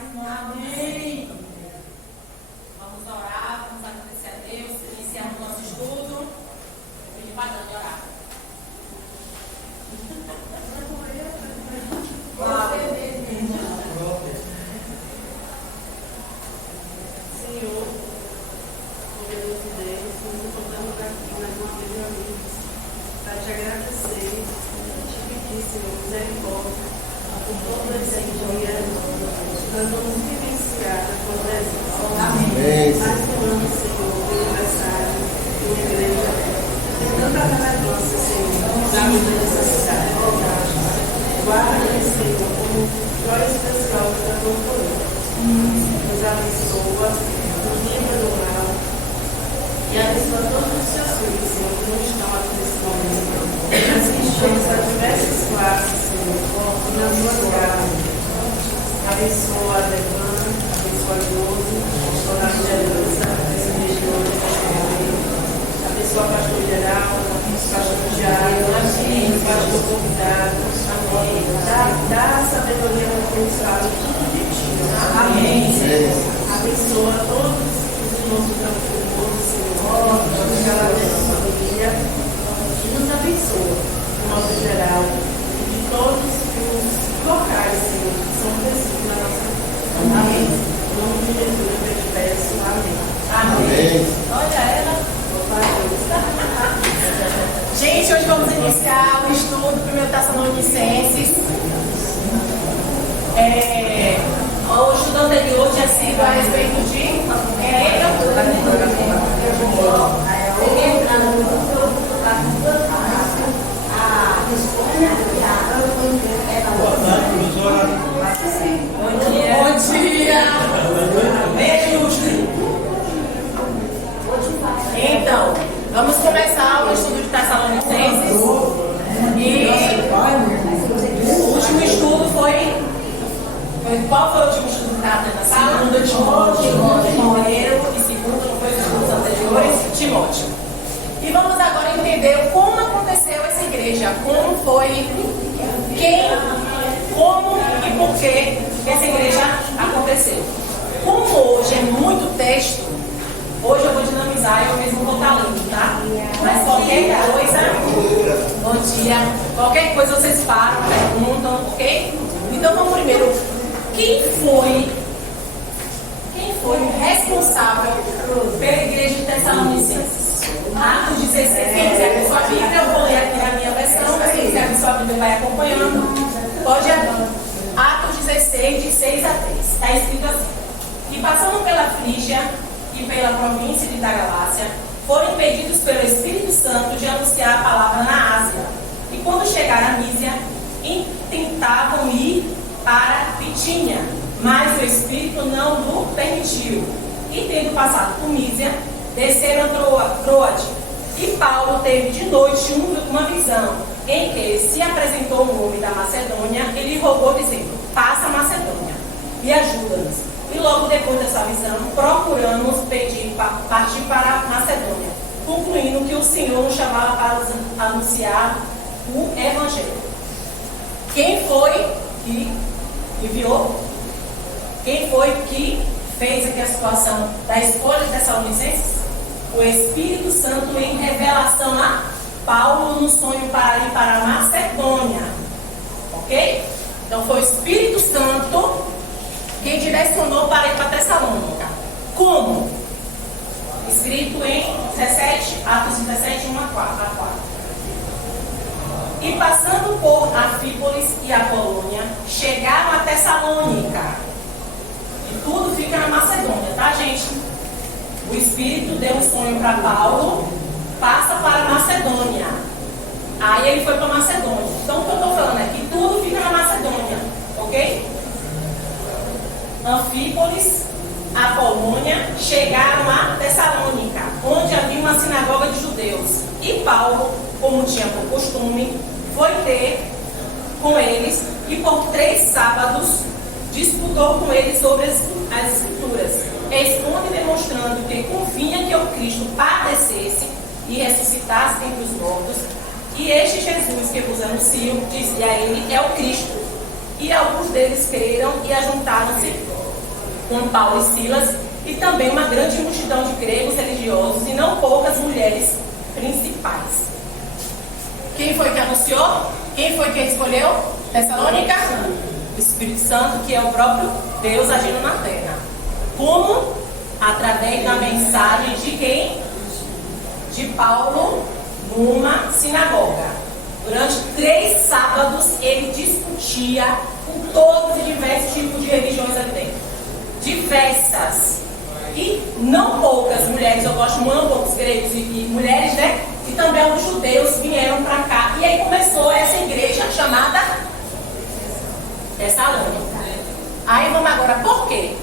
Amém. Vamos orar, vamos agradecer a Deus, iniciar o nosso estudo. Eu pedi para a Dani orar. Senhor, poderoso Deus, nos encontramos aqui mais uma vez reunidos para te agradecer, te pedir, Senhor, misericórdia por todo esse dia. Nós vamos vivenciar a tua presença. Amém. Mais um ano, Senhor, de aniversário de uma igreja. Tem tanta relevância, Senhor, na vida dessa cidade. Guarda, Senhor, como joia especial da tua coroa. Nos abençoa, nos livra do mal e abençoa todos os seus filhos, Senhor, que não estão aqui nesse momento. Mas que estamos a diversas classes, Senhor, na tua casa. Abençoa a Devana, abençoa a Josi, toda a liderança desse mês de hoje, abençoa a pastor geral, pastor Diário, pastor convidado. Dá sabedoria para quem sabe tudo de ti. Amém. Abençoa todos os irmãos do campo formoso, Senhor, cada vez a família, e nos abençoa, de modo geral, de todos os locais, Senhor, que são precisos na nossa vida. Amém. Em nome de Jesus, eu te peço. Amém. Amém. Olha ela. Gente, hoje vamos iniciar o estudo do 1 Tessalonicenses. O estudo anterior tinha sido a respeito de Bom dia! Então, vamos começar o estudo de Tessalonicenses. E o último estudo foi. Qual foi o último estudo que estava tendo? Segunda Timóteo. Primeiro e segundo, não foi os estudos anteriores? Timóteo. E vamos agora entender como aconteceu essa igreja, como foi, quem, como e por que essa igreja aconteceu. Como hoje é muito texto, hoje eu vou dinamizar e eu mesmo vou estar lendo, tá? Mas qualquer coisa, bom dia, qualquer coisa vocês param, perguntam, ok? Então vamos primeiro, quem foi o responsável pela igreja de Tessalonicenses? Atos 16, quem quiser ver sua Bíblia, eu vou ler aqui na minha versão, mas quem quiser ver sua Bíblia vai acompanhando, pode abrir. Atos 16, de 6 a 3, está escrito assim: e passando pela Frígia e pela província de Galácia, foram impedidos pelo Espírito Santo de anunciar a palavra na Ásia. E quando chegaram a Mísia, tentavam ir para Bitínia, mas o Espírito não o permitiu. E tendo passado por Mísia, desceram a Troade. E Paulo teve de noite uma visão, em que se apresentou um homem da Macedônia e lhe rogou, dizendo: passa a Macedônia e ajuda-nos. E logo depois dessa visão, procuramos partir para a Macedônia, concluindo que o Senhor nos chamava para anunciar o Evangelho. Quem foi que enviou? Quem foi que fez aqui a situação da escolha de Tessalonicenses? O Espírito Santo em revelação a Paulo no sonho para ir para a Macedônia. Ok? Então foi o Espírito Santo quem direcionou para ir para Tessalônica. Como? Escrito em 17, Atos 17, 1 a 4. E passando por Anfípolis e Apolônia, chegaram a Tessalônica. E tudo fica na Macedônia, tá, gente? O Espírito deu um sonho para Paulo, passa para a Macedônia. Aí ele foi para a Macedônia. Então o que eu estou falando é que tudo fica na Macedônia, ok? Anfípolis, Apolônia, chegaram a Tessalônica, onde havia uma sinagoga de judeus. E Paulo, como tinha por costume, foi ter com eles e por 3 sábados disputou com eles sobre as Escrituras, expondo e demonstrando que convinha que o Cristo padecesse e ressuscitasse entre os mortos. E este Jesus que vos anuncio, dizia ele, é o Cristo. E alguns deles creram e ajuntaram-se com Paulo e Silas, e também uma grande multidão de gregos religiosos e não poucas mulheres principais. Quem foi que anunciou? Quem foi que escolheu Tessalônica? O Espírito Santo, que é o próprio Deus agindo na terra. Como? Através da mensagem de quem? De Paulo numa sinagoga. Durante 3 sábados ele discutia com todos os diversos tipos de religiões ali dentro. Diversas. E não poucas mulheres, eu gosto muito, poucos gregos e mulheres, né? E também alguns judeus vieram para cá. E aí começou essa igreja chamada Tessalônica. Aí vamos agora, por quê?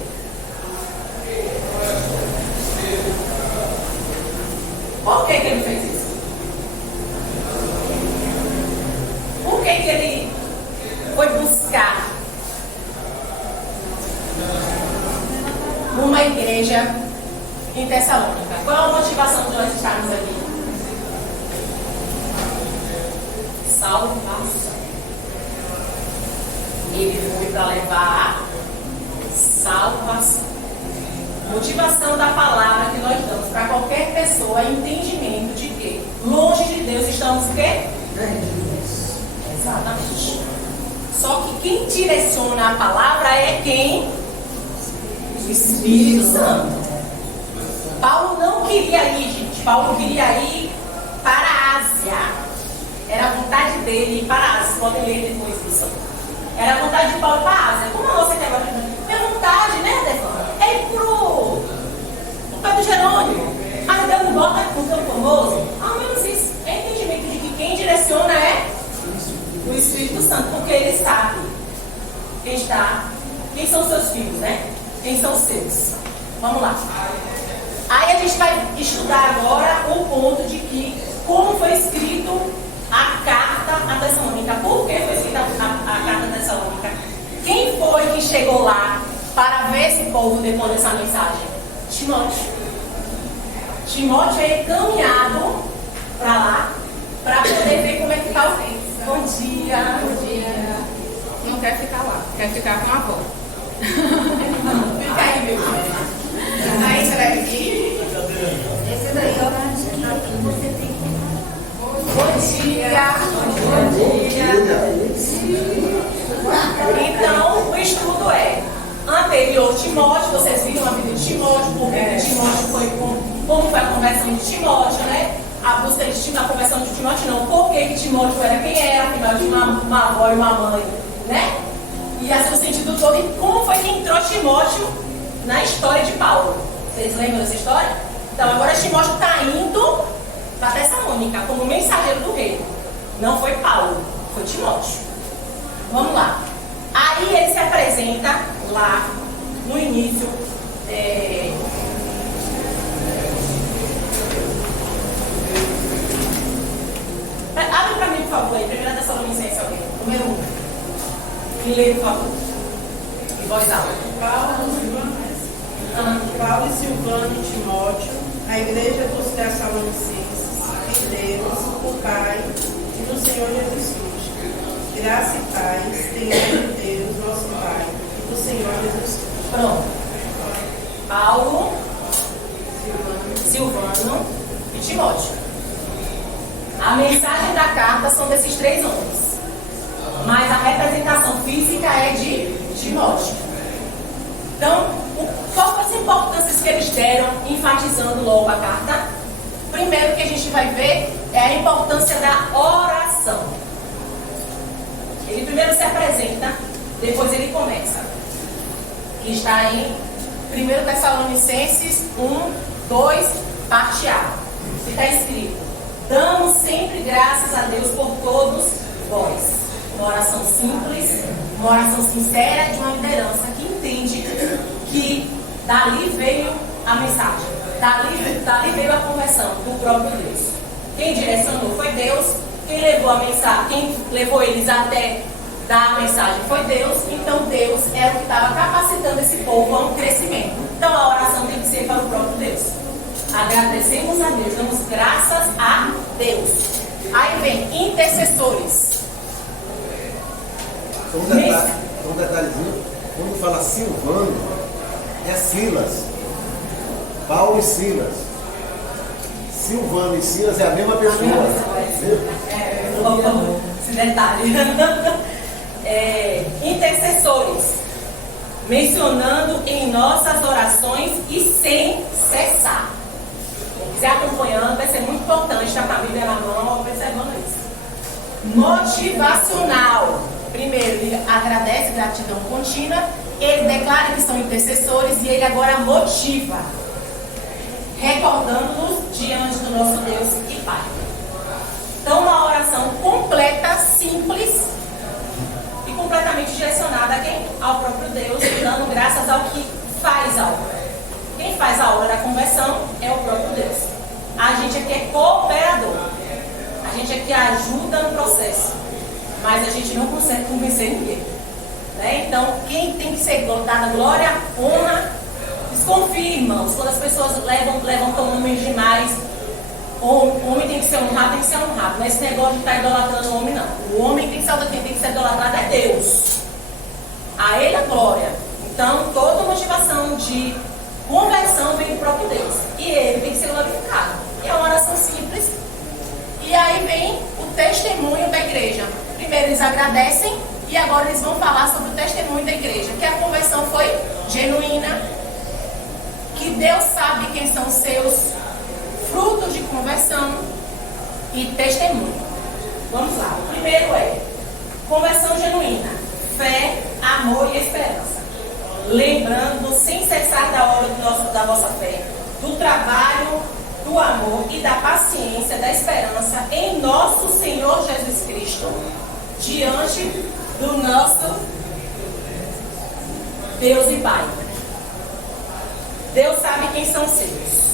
Por que ele fez isso? Por que ele foi buscar uma igreja em Tessalônica? Qual é a motivação de nós estarmos aqui? Salvação. Ele foi para levar salvação. Motivação da palavra que nós damos para qualquer pessoa é entendimento de que longe de Deus estamos o quê? Exatamente. Só que quem direciona a palavra é quem? O Espírito Santo. Paulo não queria ir, gente. Paulo queria ir para a Ásia. Era a vontade dele ir para a Ásia. Podem ler depois isso. Era a vontade de Paulo para a Ásia. Como você quer agora? Minha vontade, né, Stefano? É ir pro pé do Jerônimo. Ah, Deus não bota com o campo famoso. Ao menos isso. É entendimento de que quem direciona é o Espírito Santo. Porque ele sabe quem são seus filhos, né? Quem são seus. Vamos lá. Aí a gente vai estudar agora o ponto de que como foi escrito a carta a Tessalônica. Por que foi escrita a carta a Tessalônica? Quem foi que chegou lá para ver esse povo depois dessa mensagem? Timóteo. Timóteo é encaminhado para lá para poder ver como é que está o tempo. Bom dia. Bom dia. Não quer ficar lá, quer ficar com a avó. Fica aí, meu filho. Aí você vai vir. Esse daí é o você tem que. Bom dia. Bom dia. Então, o estudo é anterior Timóteo, vocês viram a vida de Timóteo, porque Timóteo foi como foi a conversão de Timóteo, né? A busca de a conversão de Timóteo não, porque Timóteo era quem era, afinal de uma avó e uma mãe, né? E assim o sentido todo, e como foi que entrou Timóteo na história de Paulo. Vocês lembram dessa história? Então agora Timóteo está indo para Tessalônica como mensageiro do rei. Não foi Paulo, foi Timóteo. Vamos lá. Aí ele se apresenta lá no início. Abre para mim, por favor, aí. 1 Tessalonicenses, alguém. Número 1. Me lê, por favor. Em voz alta. Paulo e Silvano e Timóteo, a igreja dos Tessalonicenses, em Deus, o Pai e do Senhor Jesus Cristo. Graça e paz tenham de Deus, nosso Pai, e do Senhor Jesus Cristo. Pronto. Paulo, Silvano e Timóteo. A mensagem da carta são desses 3 homens. Mas a representação física é de Timóteo. Então, qual foi as importâncias que eles deram, enfatizando logo a carta? Primeiro que a gente vai ver é a importância da oração. Ele primeiro se apresenta, depois ele começa. Que está em 1 Tessalonicenses 1, 2, parte A. Que está escrito: damos sempre graças a Deus por todos vós. Uma oração simples, uma oração sincera de uma liderança que entende que dali veio a mensagem, dali veio a conversão do próprio Deus. Quem direcionou foi Deus, quem levou a mensagem, quem levou eles até dar a mensagem foi Deus, então Deus era o que estava capacitando esse povo a um crescimento. Então a oração tem que ser para o próprio Deus. Agradecemos a Deus, damos graças a Deus. Aí vem intercessores. Um detalhezinho, quando fala Silvano, é Silas. Paulo e Silas. Silvano e Silas é a mesma pessoa. Esse detalhe. Intercessores, mencionando em nossas orações e sem cessar. Quem quiser acompanhando, vai ser muito importante estar com a Bíblia na mão, observando isso. Motivacional. Primeiro, ele agradece, gratidão contínua. Ele declara que são intercessores e ele agora motiva, recordando-nos diante do nosso Deus e Pai. Então, uma oração completa, simples e completamente direcionada a quem? Ao próprio Deus, dando graças ao que faz a obra. Quem faz a obra da conversão é o próprio Deus. A gente aqui é cooperador. A gente aqui ajuda no processo. Mas a gente não consegue convencer ninguém. Né? Então, quem tem que ser dada glória, honra, desconfia, irmãos. Quando as pessoas levam homens demais, o homem tem que ser honrado, tem que ser honrado. Não é esse negócio de estar idolatrando o homem, não. O homem tem que ser quem tem que ser idolatrado é Deus. A ele a glória. Então, toda motivação de conversão vem do próprio Deus. E ele tem que ser glorificado. E é uma oração simples. E aí vem o testemunho da igreja. Primeiro eles agradecem e agora eles vão falar sobre o testemunho da igreja. Que a conversão foi genuína. Que Deus sabe quem são os seus frutos de conversão e testemunho. Vamos lá. O primeiro é conversão genuína. Fé, amor e esperança. Lembrando sem cessar da obra da vossa fé, do trabalho, do amor e da paciência, da esperança em nosso Senhor Jesus Cristo, diante do nosso Deus e Pai. Deus sabe quem são seus.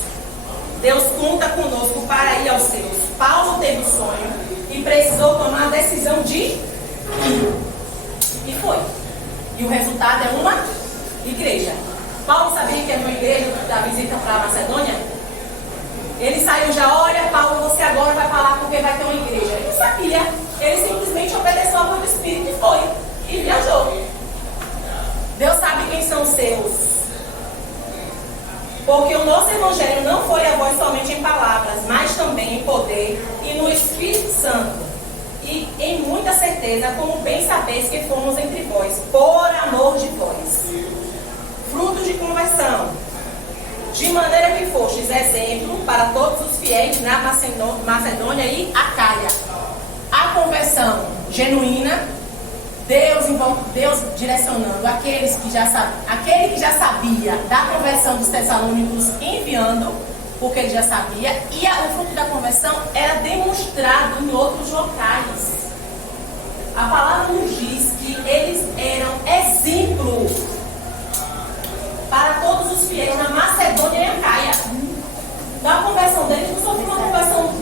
Deus conta conosco para ir aos seus. Paulo teve um sonho e precisou tomar a decisão de ir. E foi. E o resultado é uma igreja. Paulo sabia que era uma igreja da visita para a Macedônia? Ele saiu já, olha Paulo, você agora vai falar porque vai ter uma igreja. Ele sabia. Ele simplesmente obedeceu a voz do Espírito e foi. E viajou. Deus sabe quem são os seus. Porque o nosso evangelho não foi a voz somente em palavras, mas também em poder e no Espírito Santo. E em muita certeza, como bem sabeis que fomos entre vós, por amor de vós. Fruto de conversão. De maneira que fostes exemplo para todos os fiéis na Macedônia e Acaia. A conversão genuína, Deus direcionando aquele que já sabia da conversão dos Tessalônicos, enviando, porque ele já sabia, e o fruto da conversão era demonstrado em outros locais. A palavra nos diz que eles eram exemplo para todos os fiéis na Macedônia e Acaia. Da conversão deles não só foi uma conversão,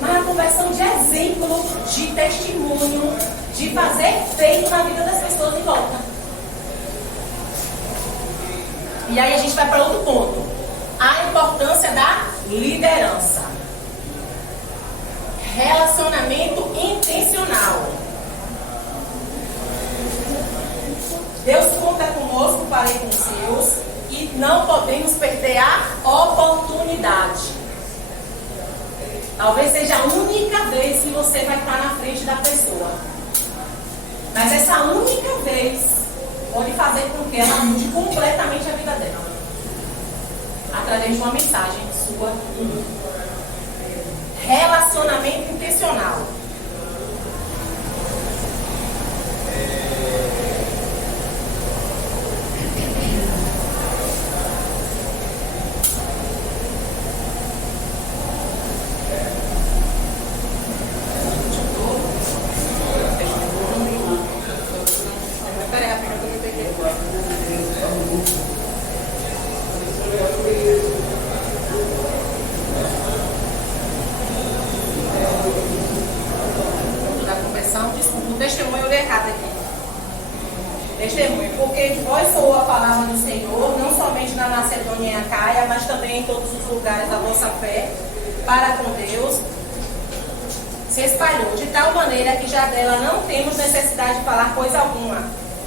mas uma conversão de exemplo, de testemunho, de fazer feito na vida das pessoas em volta. E aí a gente vai para outro ponto. A importância da liderança. Relacionamento intencional. Deus conta conosco para ir com os seus e não podemos perder a oportunidade. Talvez seja a única vez que você vai estar na frente da pessoa. Mas essa única vez pode fazer com que ela mude completamente a vida dela. Através de uma mensagem sua. Relacionamento intencional.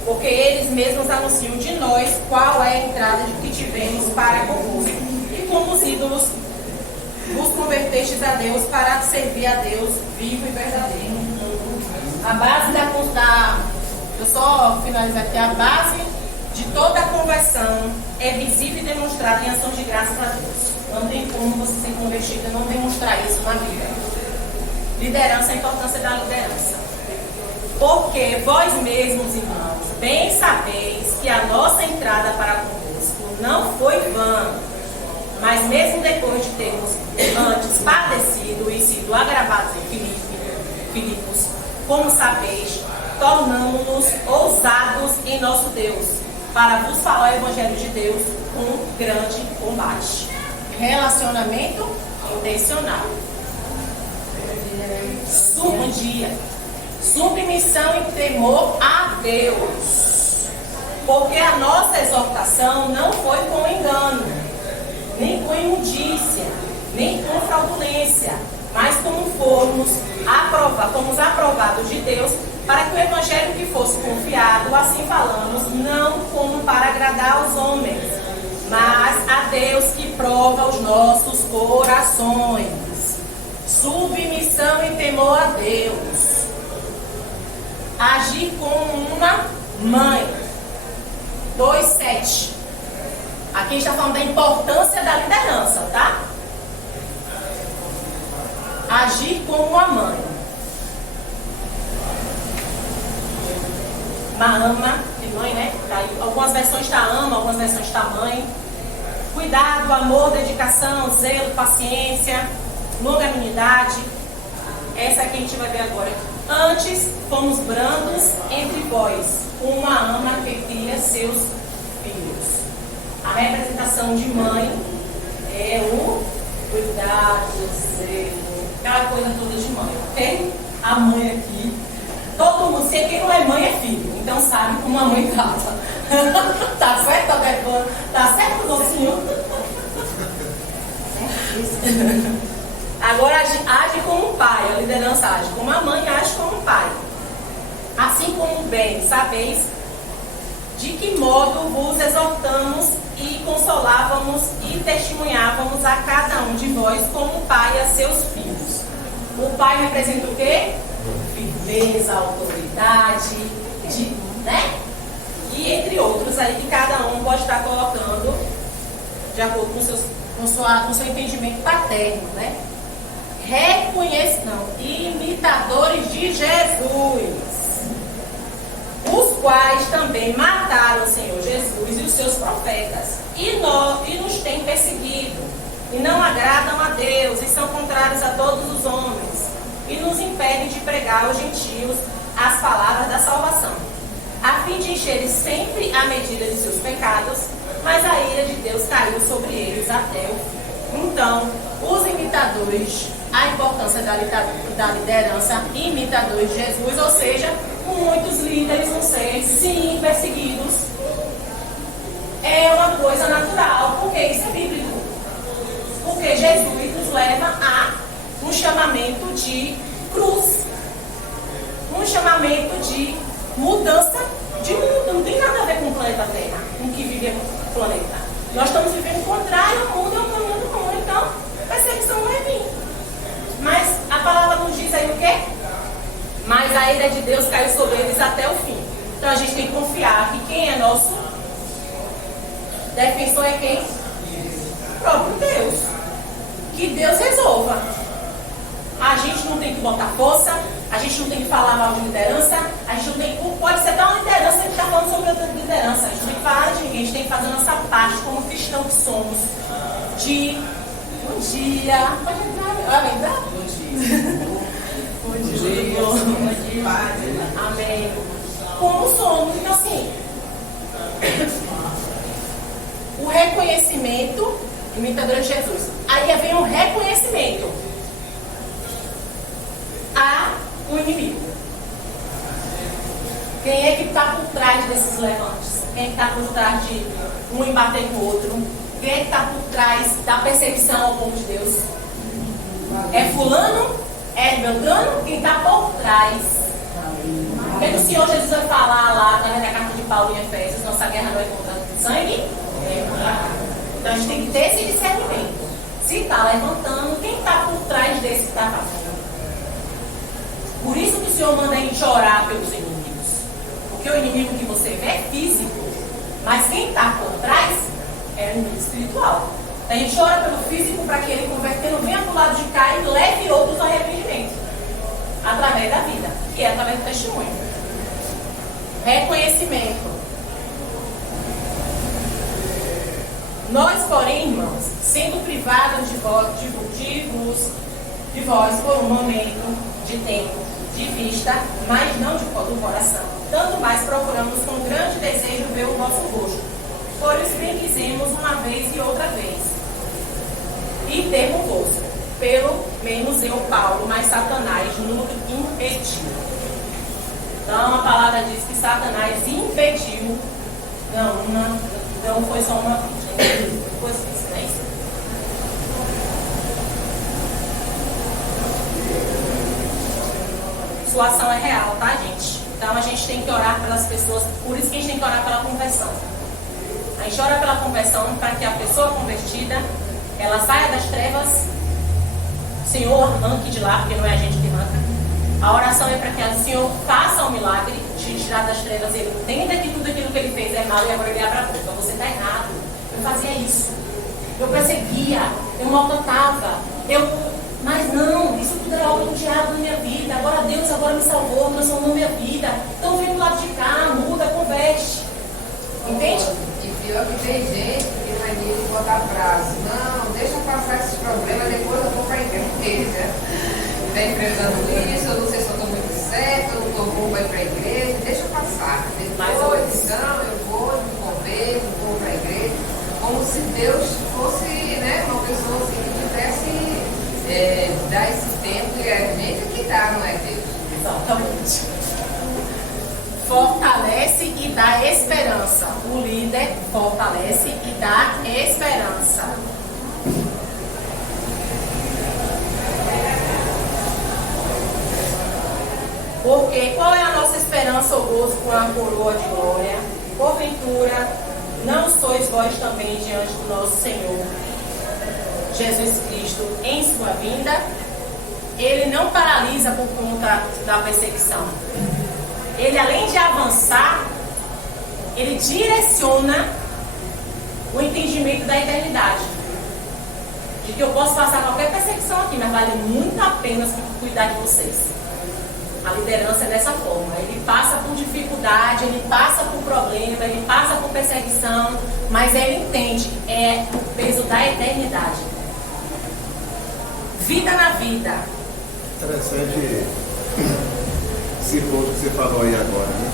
porque eles mesmos anunciam de nós qual é a entrada de que tivemos para convosco. E como os ídolos vos convertestes a Deus para servir a Deus vivo e verdadeiro. A base eu só finalizar aqui, a base de toda a conversão é visível e demonstrada em ação de graças a Deus. Não tem como você ser convertido e não demonstrar isso na vida. Liderança, a importância da liderança. Porque vós mesmos, irmãos, bem sabeis que a nossa entrada para convosco não foi vã, mas mesmo depois de termos antes padecido e sido agravados em Filipos, como sabeis, tornamos-nos ousados em nosso Deus, para vos falar o Evangelho de Deus com grande combate. Relacionamento intencional. Submissão e temor a Deus. Porque a nossa exortação não foi com engano, nem com imundícia, nem com fraudulência, mas como fomos aprovados de Deus, para que o Evangelho que fosse confiado, assim falamos, não como para agradar aos homens, mas a Deus que prova os nossos corações. Submissão e temor a Deus. Agir como uma mãe. 2:7. Aqui está falando da importância da liderança, tá? Agir como uma mãe. Uma ama, de mãe, né? Algumas versões está ama, algumas versões está mãe. Cuidado, amor, dedicação, zelo, paciência, longanimidade. Essa aqui a gente vai ver agora. Antes fomos brandos entre vós, uma ama que cria seus filhos. A representação de mãe é o cuidado, zelo, aquela coisa toda de mãe, ok? A mãe aqui, todo mundo, se quem não é mãe é filho, então sabe como a mãe trata. Tá certo, Alberto? Tá certo, docinho? Agora age como pai, a liderança age como a mãe, age como pai. Assim como bem sabeis de que modo vos exortamos e consolávamos e testemunhávamos a cada um de vós como pai a seus filhos. O pai representa o quê? Firmeza, autoridade, né? E entre outros aí que cada um pode estar colocando de acordo com seu entendimento paterno, né? Imitadores de Jesus, os quais também mataram o Senhor Jesus e os seus profetas, e nos têm perseguido, e não agradam a Deus, e são contrários a todos os homens, e nos impedem de pregar aos gentios as palavras da salvação, a fim de encherem sempre a medida de seus pecados, mas a ira de Deus caiu sobre eles até o fim. Então, os imitadores, a importância da liderança, imitadores de Jesus, ou seja, muitos líderes vão ser, sim, perseguidos. É uma coisa natural, porque isso é bíblico. Porque Jesus nos leva a um chamamento de cruz, um chamamento de mudança de mundo. Não tem nada a ver com o planeta Terra, com o que vive o planeta. Nós estamos vivendo o contrário, o mundo é o caminho do mundo, então perseguição não é vir. Mas a palavra nos diz aí o quê? Mas a ira de Deus caiu sobre eles até o fim. Então a gente tem que confiar que quem é nosso defensor é quem? O próprio Deus. Que Deus resolva. A gente não tem que botar força, a gente não tem que falar mal de liderança, a gente não tem que, pode ser até uma liderança que está falando sobre outra liderança, a gente não tem que falar de ninguém, a gente tem que fazer a nossa parte como cristão que somos. De bom dia, pode entrar, lembra? Bom dia. Bom dia. Amém. Como somos, então assim, o reconhecimento, imitador de Jesus, aí vem um reconhecimento o inimigo. Quem é que está por trás desses levantes? Quem é que está por trás de um embater com o outro? Quem é que está por trás da perseguição ao povo de Deus? É fulano? É beltrano? Quem está por trás? O que o Senhor Jesus vai falar lá através da carta de a gente tem que ter esse discernimento. Se está levantando, quem está por trás desse que está fazendo? Por isso que o Senhor manda a gente orar pelos inimigos. Porque o inimigo que você vê é físico, mas quem está por trás é o inimigo espiritual. A gente ora pelo físico para que ele, convertendo, venha para o lado de cá e leve outros ao arrependimento. Através da vida, que é através do testemunho. Reconhecimento. Nós, porém, irmãos, sendo privados de vós por um momento de tempo, de vista, mas não do coração, tanto mais procuramos com grande desejo ver o vosso rosto, pois bem quisemos uma vez e outra vez, e ter convosco, pelo menos eu, Paulo, mas Satanás nos impediu. Então a palavra diz que Satanás impediu, não foi só uma vez. Depois disso, não é isso? Sua ação é real, tá, gente? Então a gente tem que orar pelas pessoas, por isso que a gente tem que orar pela conversão. A gente ora pela conversão para que a pessoa convertida, ela saia das trevas, o Senhor arranque de lá, porque não é a gente que arranca. A oração é para que o Senhor faça um milagre, de tirar das trevas, ele entenda que tudo aquilo que ele fez é mal e agora ele abre a boca. Você está errado. Eu fazia isso, eu perseguia, eu maltratava, mas não, isso tudo era obra do diabo na minha vida. Agora Deus me salvou, transformou minha vida. Então vem do lado de cá, muda, converte. Entende? E pior que tem gente que vai vir botar prazo. Não, deixa passar esses problemas, depois eu vou para a igreja. Está enfrentando isso, eu não sei se eu estou muito certo, eu não estou bom para ir para a igreja, deixa passar. Depois, então, eu vou me converter, vou para a igreja. Como se Deus fosse, né, uma pessoa assim, que tivesse dar esse tempo e a gente que dá, não é Deus? Exatamente. Fortalece e dá esperança. O líder fortalece e dá esperança. Porque qual é a nossa esperança ou gozo com a coroa de glória? Porventura, não sois vós também diante do nosso Senhor Jesus Cristo em sua vinda? Ele não paralisa por conta da perseguição. Ele, além de avançar, ele direciona o entendimento da eternidade. De que eu posso passar qualquer perseguição aqui, mas vale muito a pena cuidar de vocês. A liderança é dessa forma. Ele passa por dificuldade, ele passa por problema, ele passa por perseguição, mas ele entende, é o peso da eternidade. Vida na vida. Interessante esse ponto que você falou aí agora, né?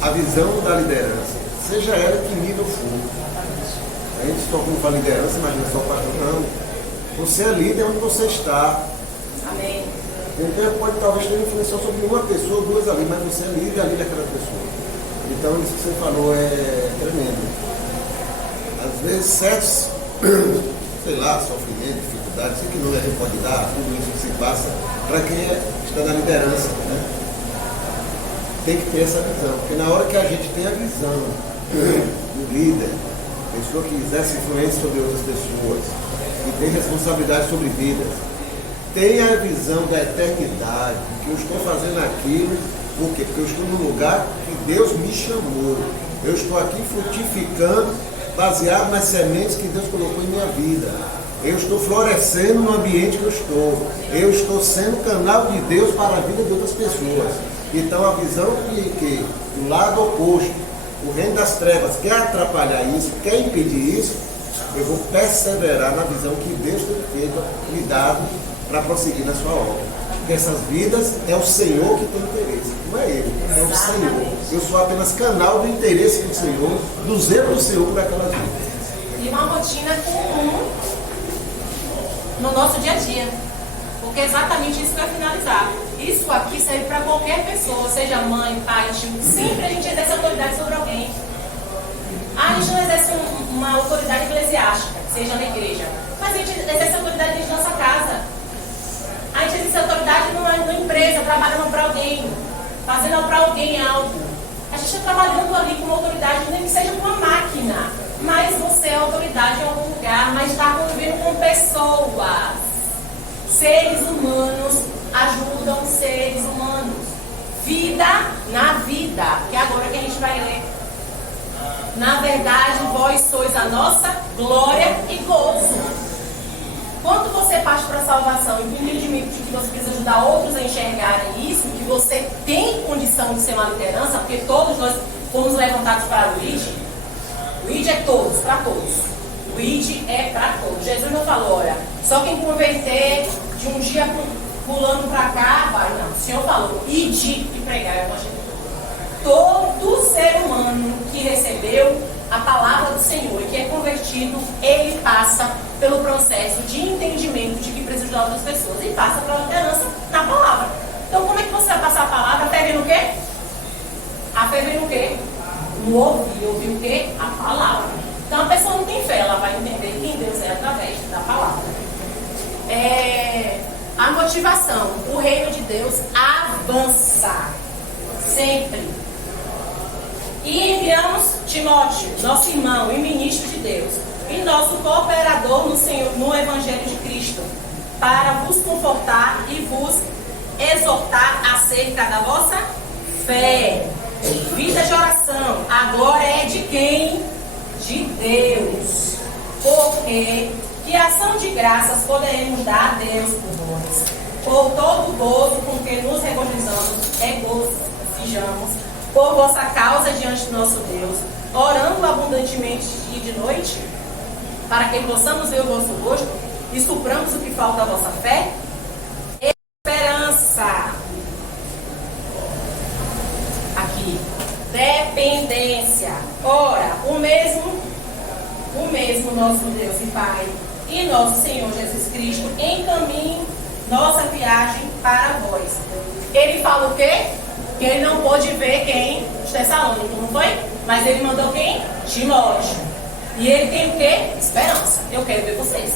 A visão da liderança, seja ela que nível for. A gente só como fala liderança, imagina só pastor, não. Você é líder onde você está. Amém. Então pode talvez ter influência sobre uma pessoa ou duas ali, mas você é líder ali daquela pessoa. Então isso que você falou é tremendo. Às vezes certos, sei lá, sofrimento, dificuldade, sei que não a gente pode dar, tudo isso que se passa, para quem está na liderança, né? Tem que ter essa visão, porque na hora que a gente tem a visão do líder, pessoa que exerce influência sobre outras pessoas, que tem responsabilidade sobre vidas, tem a visão da eternidade, que eu estou fazendo aquilo, por quê? Porque eu estou no lugar que Deus me chamou. Eu estou aqui frutificando, baseado nas sementes que Deus colocou em minha vida. Eu estou florescendo no ambiente que eu estou. Eu estou sendo canal de Deus para a vida de outras pessoas. Então a visão que do lado oposto, o reino das trevas quer atrapalhar isso, quer impedir isso, eu vou perseverar na visão que Deus tem feito, me dado, para prosseguir na sua obra. Porque essas vidas é o Senhor que tem interesse, não é eu, é o Senhor. Eu sou apenas canal do interesse do Senhor, do zelo do Senhor por aquelas vidas. E uma rotina comum no nosso dia a dia. Porque é exatamente isso que eu ia finalizar. Isso aqui serve para qualquer pessoa, seja mãe, pai, tio. Sempre a gente exerce autoridade sobre alguém. A gente não exerce uma autoridade eclesiástica, seja na igreja, mas a gente exerce autoridade dentro da nossa casa. A gente exerce autoridade numa empresa, trabalhando para alguém, fazendo para alguém algo. A gente esteja trabalhando ali com uma autoridade, nem que seja com uma máquina, mas você é autoridade em algum lugar, mas está convivendo com pessoas. Seres humanos ajudam seres humanos. Vida na vida, que é agora que a gente vai ler. Na verdade, vós sois a nossa glória e gozo. Quando você parte para a salvação e com o entendimento de que você precisa ajudar outros a enxergarem isso, que você tem condição de ser uma liderança, porque todos nós fomos levantados para o ID. O ID é todos, para todos. O ID é para todos. Jesus não falou, olha, só quem converter de um dia pulando para cá, vai. Não, o Senhor falou, ID e pregar o evangelho. Todo ser humano que recebeu a palavra do Senhor e que é convertido, ele passa pelo processo de entendimento de que precisa ajudar outras pessoas e passa pela liderança na palavra. Então, como é que você vai passar a palavra? Ferve no quê? A ferve no quê? No ouvir. Ouvir o quê? A palavra. Então, a pessoa não tem fé, ela vai entender quem Deus é através da palavra. A motivação. O reino de Deus avança. Sempre. E enviamos Timóteo, nosso irmão e ministro de Deus, e nosso cooperador no Senhor, no Evangelho de Cristo, para vos confortar e vos exortar acerca da vossa fé. Vida de oração. A glória é de quem? De Deus. Porque que ação de graças poderemos dar a Deus por vós. Por todo o gozo com que nos regozijamos por vossa causa diante do nosso Deus, orando abundantemente dia e de noite, para que possamos ver o vosso rosto e supramos o que falta à vossa fé, esperança. Aqui, dependência. Ora, o mesmo nosso Deus e Pai e nosso Senhor Jesus Cristo encaminhe nossa viagem para vós. Ele fala o quê? Que ele não pôde ver quem? Os Tessalônicos, não foi? Mas ele mandou quem? Timóteo. E ele tem o quê? Esperança. Eu quero ver vocês.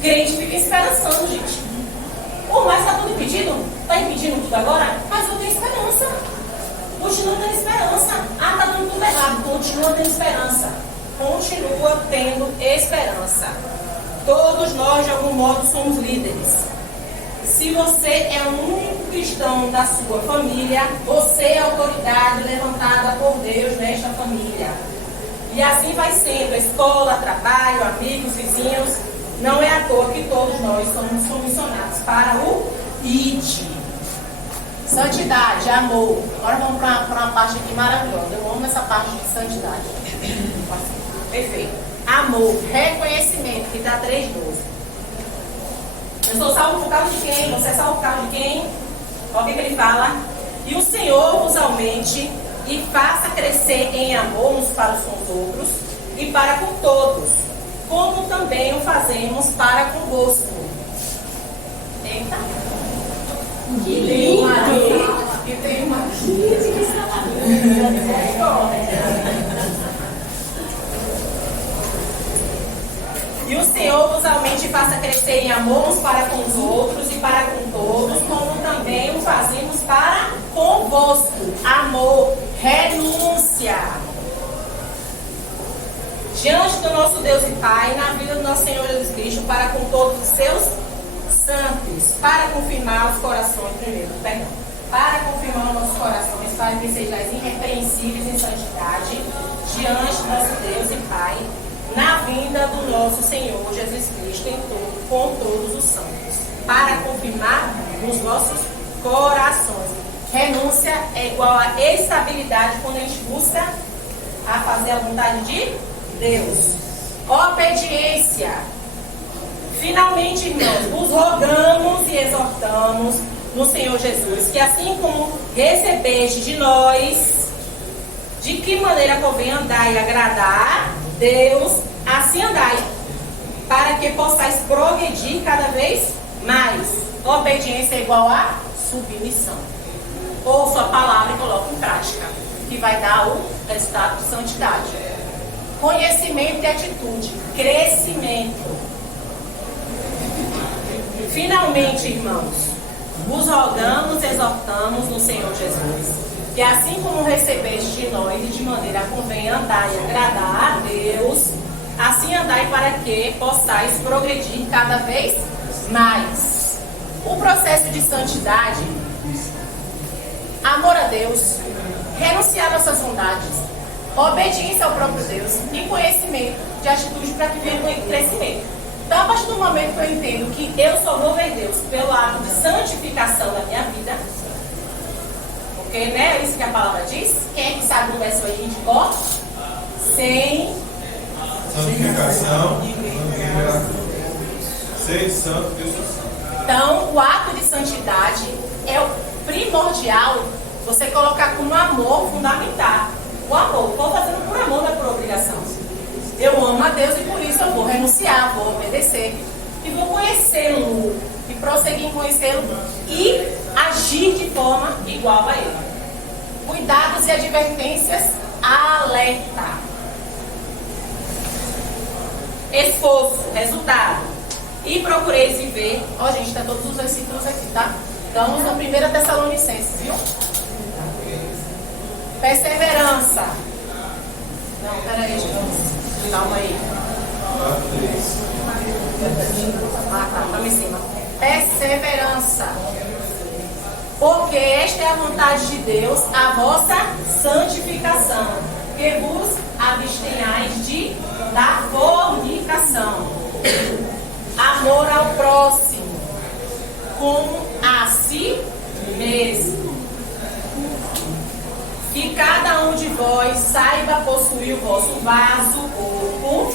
Crente fica esperançando, gente. Por mais que está tudo impedido, está impedindo tudo agora, mas eu tenho esperança. Continua tendo esperança. Ah, está dando tudo errado. Continua tendo esperança. Continua tendo esperança. Todos nós, de algum modo, somos líderes. Se você é o único cristão da sua família, você é a autoridade levantada por Deus nesta família. E assim vai sendo, escola, trabalho, amigos, vizinhos. Não é à toa que todos nós somos missionados para o ID. Santidade, amor. Agora vamos para uma parte aqui maravilhosa. Eu amo essa parte de santidade. Perfeito. Amor, reconhecimento, que está 3:12. Eu sou salvo por causa de quem? Você é salvo por causa de quem? Olha o que ele fala. E o Senhor vos aumente e faça crescer em amor uns para os com os outros e para com todos, como também o fazemos para convosco. Eita! Que lindo! E tem uma kit que E o Senhor vos aumente e faça crescer em amor uns para com os outros e para com todos, como também o fazemos para convosco. Amor, renúncia. Diante do nosso Deus e Pai, na vida do nosso Senhor Jesus Cristo, para com todos os seus santos, para confirmar os corações, para confirmar os nossos corações, para que sejais irrepreensíveis em santidade, diante do nosso Deus e Pai, na vinda do nosso Senhor Jesus Cristo com todos os santos, para confirmar nos vossos corações. Renúncia é igual a estabilidade quando a gente busca a fazer a vontade de Deus. Obediência. Finalmente, irmãos, vos rogamos e exortamos no Senhor Jesus, que assim como recebeste de nós, de que maneira convém andar e agradar Deus, assim andai, para que possais progredir cada vez mais. Obediência é igual a submissão. Ouça a palavra e coloque em prática, que vai dar o resultado de santidade. Conhecimento e atitude, crescimento. Finalmente, irmãos, vos rogamos, exortamos no Senhor Jesus, que assim como recebeste de nós e de maneira convém andar e agradar a Deus, assim andai para que possais progredir cada vez mais. O processo de santidade, amor a Deus, renunciar às nossas vontades, obediência ao próprio Deus e conhecimento de atitude para que venha o crescimento. Então, a partir do momento que eu entendo que eu só vou ver Deus pelo ato de santificação da minha vida, porque né, é isso que a palavra diz. Quem é que sabe o verso aí de cor? Sem santificação, ser santo, Deus é santo. Então, o ato de santidade é o primordial, você colocar como amor fundamental. O amor, vou fazendo por amor, não é por obrigação. Eu amo a Deus e por isso eu vou renunciar, vou obedecer. E vou conhecê-lo, e prosseguir em conhecê-lo e agir de forma igual a ele. Cuidados e advertências, alerta. Esforço, resultado. E procureis viver. Ó, gente, tá todos os versículos aqui, tá? Estamos na 1 Tessalonicenses, viu? Perseverança. Não, peraí, gente. Calma aí. Tá em cima. Perseverança. Porque esta é a vontade de Deus, a vossa santificação. Que vos abstenhais da fornicação. Amor ao próximo, como a si mesmo. Que cada um de vós saiba possuir o vosso vaso, corpo,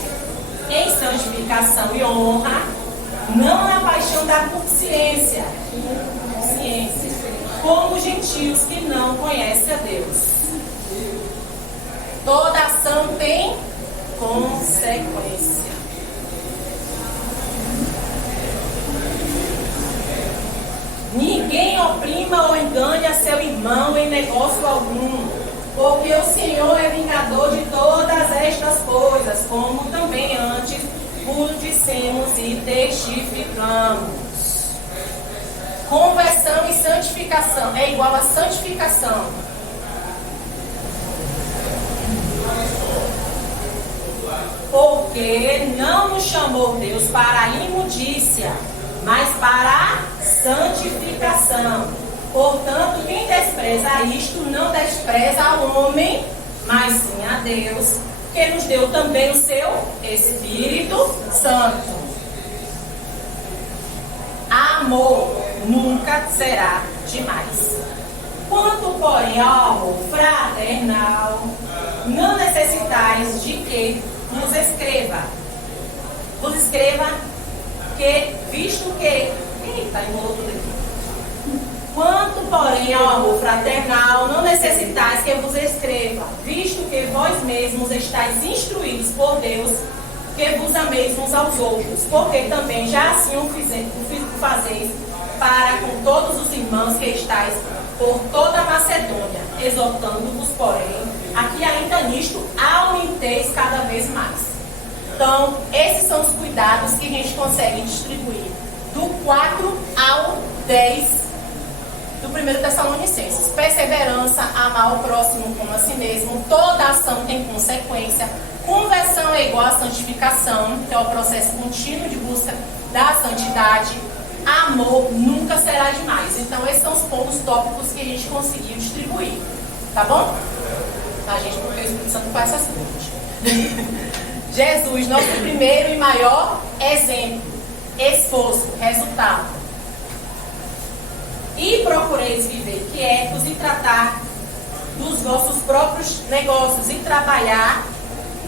em santificação e honra, não na paixão da consciência, como gentios que não conhecem a Deus. Toda ação tem consequência. Ninguém oprima ou engane a seu irmão em negócio algum, porque o Senhor é vingador de todas estas coisas, como também antes vos dissemos e testificamos. Conversão e santificação é igual a santificação. Porque não nos chamou Deus para a imundícia, mas para a santificação. Portanto, quem despreza isto não despreza ao homem, mas sim a Deus, que nos deu também o seu Espírito Santo. Amor nunca será demais. Quanto, porém, ao amor fraternal, não necessitais de que vos escreva. Vos escreva que, visto que... Eita, enrolou tudo aqui. Quanto, porém, ao amor fraternal, não necessitais que eu vos escreva, visto que vós mesmos estáis instruídos por Deus, que vos ameis uns aos outros, porque também já assim o fazeis para com todos os irmãos que estáis por toda a Macedônia, exortando-vos, porém, aqui ainda nisto aumenteis cada vez mais. Então, esses são os cuidados que a gente consegue distribuir do 4 ao 10 do 1 Tessalonicenses. Perseverança, amar o próximo como a si mesmo, toda ação tem consequência, conversão é igual à santificação, que é o processo contínuo de busca da santidade, amor nunca será demais. Então, esses são os pontos tópicos que a gente conseguiu distribuir, tá bom? Tá, gente, porque o Espírito Santo faz essas coisas. Jesus, nosso primeiro e maior exemplo, esforço, resultado. E procureis viver quietos e tratar dos vossos próprios negócios e trabalhar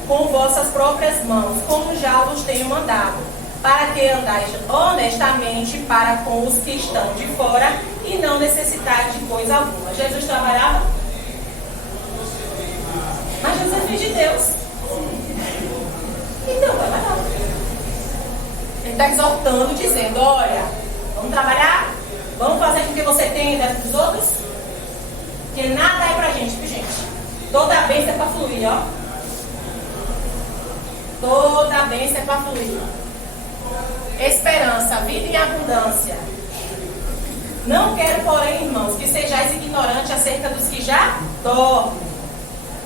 com vossas próprias mãos, como já vos tenho mandado, para que andais honestamente para com os que estão de fora e não necessitais de coisa alguma. Jesus trabalhava? Mas Jesus é filho de Deus. Então, trabalhava. Ele está exortando, dizendo, olha, vamos trabalhar? Vamos fazer com que você tenha dos outros? Porque nada é pra gente, viu, gente? Toda a bênção é pra fluir, ó. Toda a bênção é pra fluir. Esperança, vida em abundância. Não quero, porém, irmãos, que sejais ignorantes acerca dos que já dorme,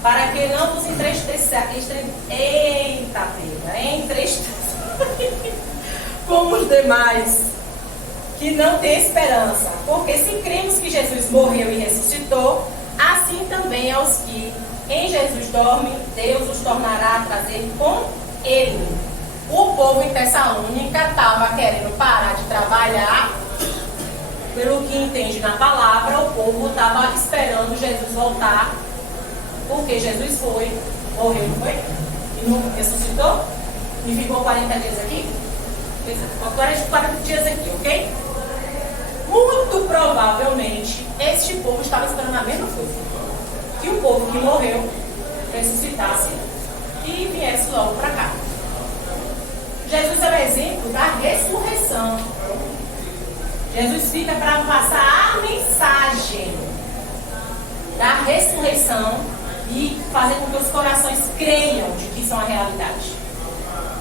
para que não vos entristeça, eita, pega, entristeça, como os demais, que não tem esperança. Porque se cremos que Jesus morreu e ressuscitou, assim também aos que em Jesus dormem, Deus os tornará a trazer com Ele. O povo em Tessalônica estava querendo parar de trabalhar. Pelo que entende na palavra, o povo estava esperando Jesus voltar, porque Jesus foi, morreu, não foi? E não ressuscitou? E ficou 40 dias aqui? 40 dias aqui, ok? Muito provavelmente, este povo estava esperando a mesma coisa. Que o povo que morreu ressuscitasse e viesse logo para cá. Jesus é o exemplo da ressurreição. Jesus fica para passar a mensagem da ressurreição e fazer com que os corações creiam de que são a realidade.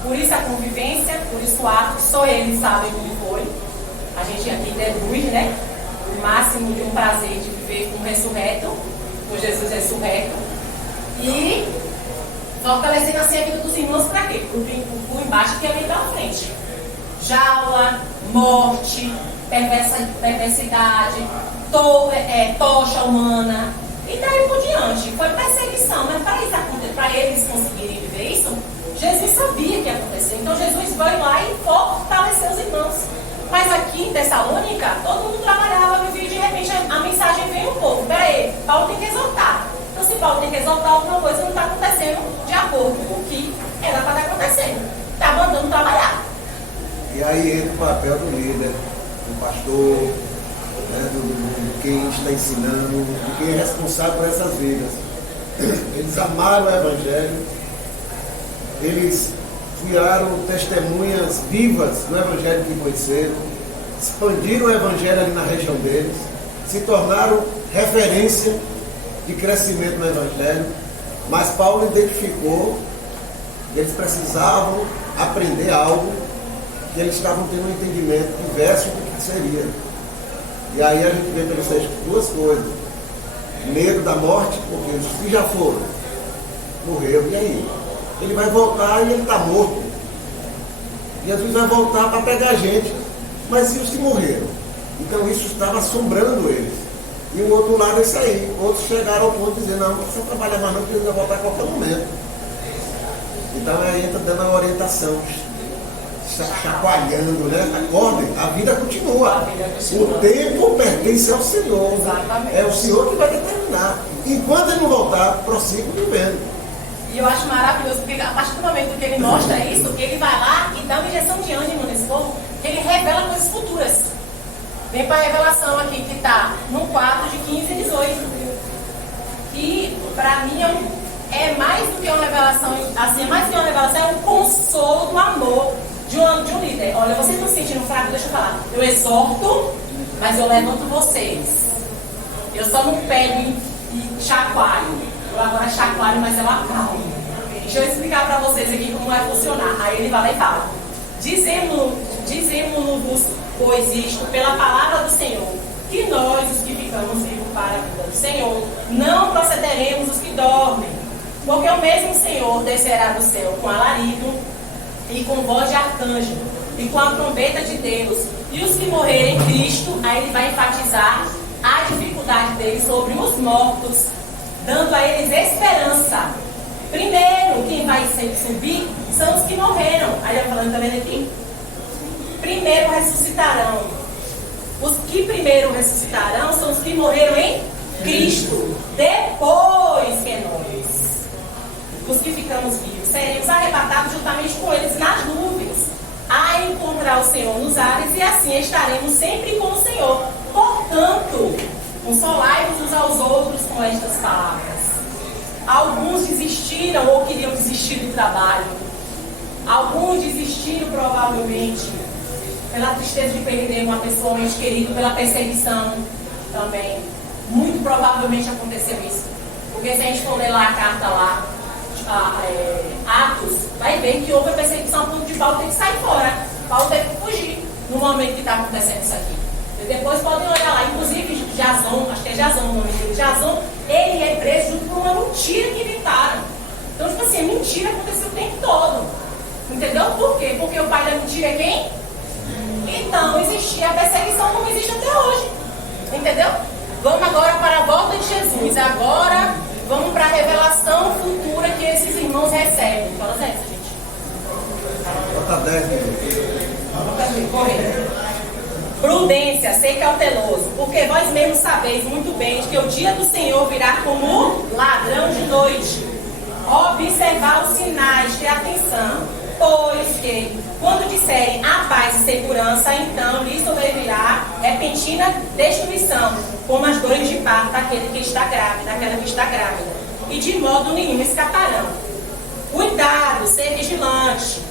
Por isso a convivência, por isso o ato, só eles sabem como foi. A gente aqui deduz, né? O máximo de um prazer de viver com o ressurreto, com Jesus ressurreto. E fortalecendo assim a vida dos irmãos para quê? Por embaixo que é bem da frente. Jaula, morte, perversidade, tocha humana, e daí por diante. Foi perseguição, mas para eles conseguirem viver isso, Jesus sabia que ia acontecer. Então Jesus foi lá e fortaleceu os irmãos. Mas aqui em Tessalônica, todo mundo trabalhava, vivia, e de repente a mensagem veio um pouco. Peraí, Paulo tem que exortar. Então se Paulo tem que exortar, alguma coisa não está acontecendo de acordo com o que era para estar acontecendo. Está mandando trabalhar. E aí entra o papel do líder, do pastor, né, de quem está ensinando, de quem é responsável por essas vidas. Eles amaram o Evangelho, eles viraram testemunhas vivas do Evangelho que conheceram, expandiram o Evangelho ali na região deles, se tornaram referência de crescimento no Evangelho, mas Paulo identificou que eles precisavam aprender algo, que eles estavam tendo um entendimento diverso do que seria. E aí a gente vê pelos textos duas coisas: medo da morte, porque os que já foram, morreu, e aí? Ele vai voltar e ele está morto. Jesus vai voltar para pegar a gente, mas e os que morreram? Então isso estava assombrando eles. E o outro lado é isso aí. Outros chegaram ao ponto de dizer: não, não precisa trabalhar mais não, porque ele vai voltar a qualquer momento. Então aí entra dando a orientação, chacoalhando, né? Acordem, a vida continua. O tempo pertence ao Senhor. Exatamente. É o Senhor que vai determinar. Enquanto ele não voltar, prossigam vivendo. E eu acho maravilhoso, porque a partir do momento que ele mostra isso, ele vai lá e dá uma injeção de ânimo nesse povo, ele revela coisas futuras. Vem para a revelação aqui, que está no 4 de 15 e 18. Que, para mim, é mais do que uma revelação, assim, é mais do que uma revelação, é um consolo do amor de um líder. Olha, vocês estão se sentindo fracos, deixa eu falar. Eu exorto, mas eu levanto vocês. Eu só não pego e chacoalho. Eu agora chacoalho, mas eu acalmo. Deixa eu explicar para vocês aqui como vai funcionar. Aí ele vai lá e fala: dizemos-vos, pois isto, pela palavra do Senhor, que nós, os que ficamos vivos para a vida do Senhor, não procederemos os que dormem. Porque o mesmo Senhor descerá do céu com alarido e com voz de arcanjo e com a trombeta de Deus. E os que morrerem em Cristo, aí ele vai enfatizar a dificuldade deles sobre os mortos, dando a eles esperança. Primeiro, quem vai subir são os que morreram. Aí eu falando, tá vendo aqui? Primeiro ressuscitarão. Os que primeiro ressuscitarão são os que morreram em Cristo. Depois que nós, os que ficamos vivos, seremos arrebatados juntamente com eles nas nuvens, a encontrar o Senhor nos ares, e assim estaremos sempre com o Senhor. Portanto, consolai-vos uns aos outros com estas palavras. Alguns desistiram ou queriam desistir do trabalho. Alguns desistiram provavelmente pela tristeza de perder uma pessoa, um ente querido, pela perseguição também. Muito provavelmente aconteceu isso. Porque se a gente for ler lá a carta lá, Atos, vai ver que houve a perseguição a ponto de Paulo ter que sair fora. Paulo teve que fugir no momento que está acontecendo isso aqui. E depois podem olhar lá, inclusive Jason, acho que é Jason o nome dele. Jason ele é preso junto com uma mentira que inventaram. Então, tipo assim, a mentira aconteceu o tempo todo. Entendeu? Por quê? Porque o pai da mentira é quem? Então, existia a perseguição como existe até hoje. Entendeu? Vamos agora para a volta de Jesus. Agora, vamos para a revelação futura que esses irmãos recebem. Fala essa, gente. Nota 10, Prudência, ser cauteloso, porque vós mesmos sabeis muito bem que o dia do Senhor virá como ladrão de noite. Observar os sinais de atenção, pois que, quando disserem a paz e segurança, então lhes sobrevirá repentina destruição, como as dores de parto daquele que está grávida, daquela que está grávida, e de modo nenhum escaparão. Cuidado, ser vigilante.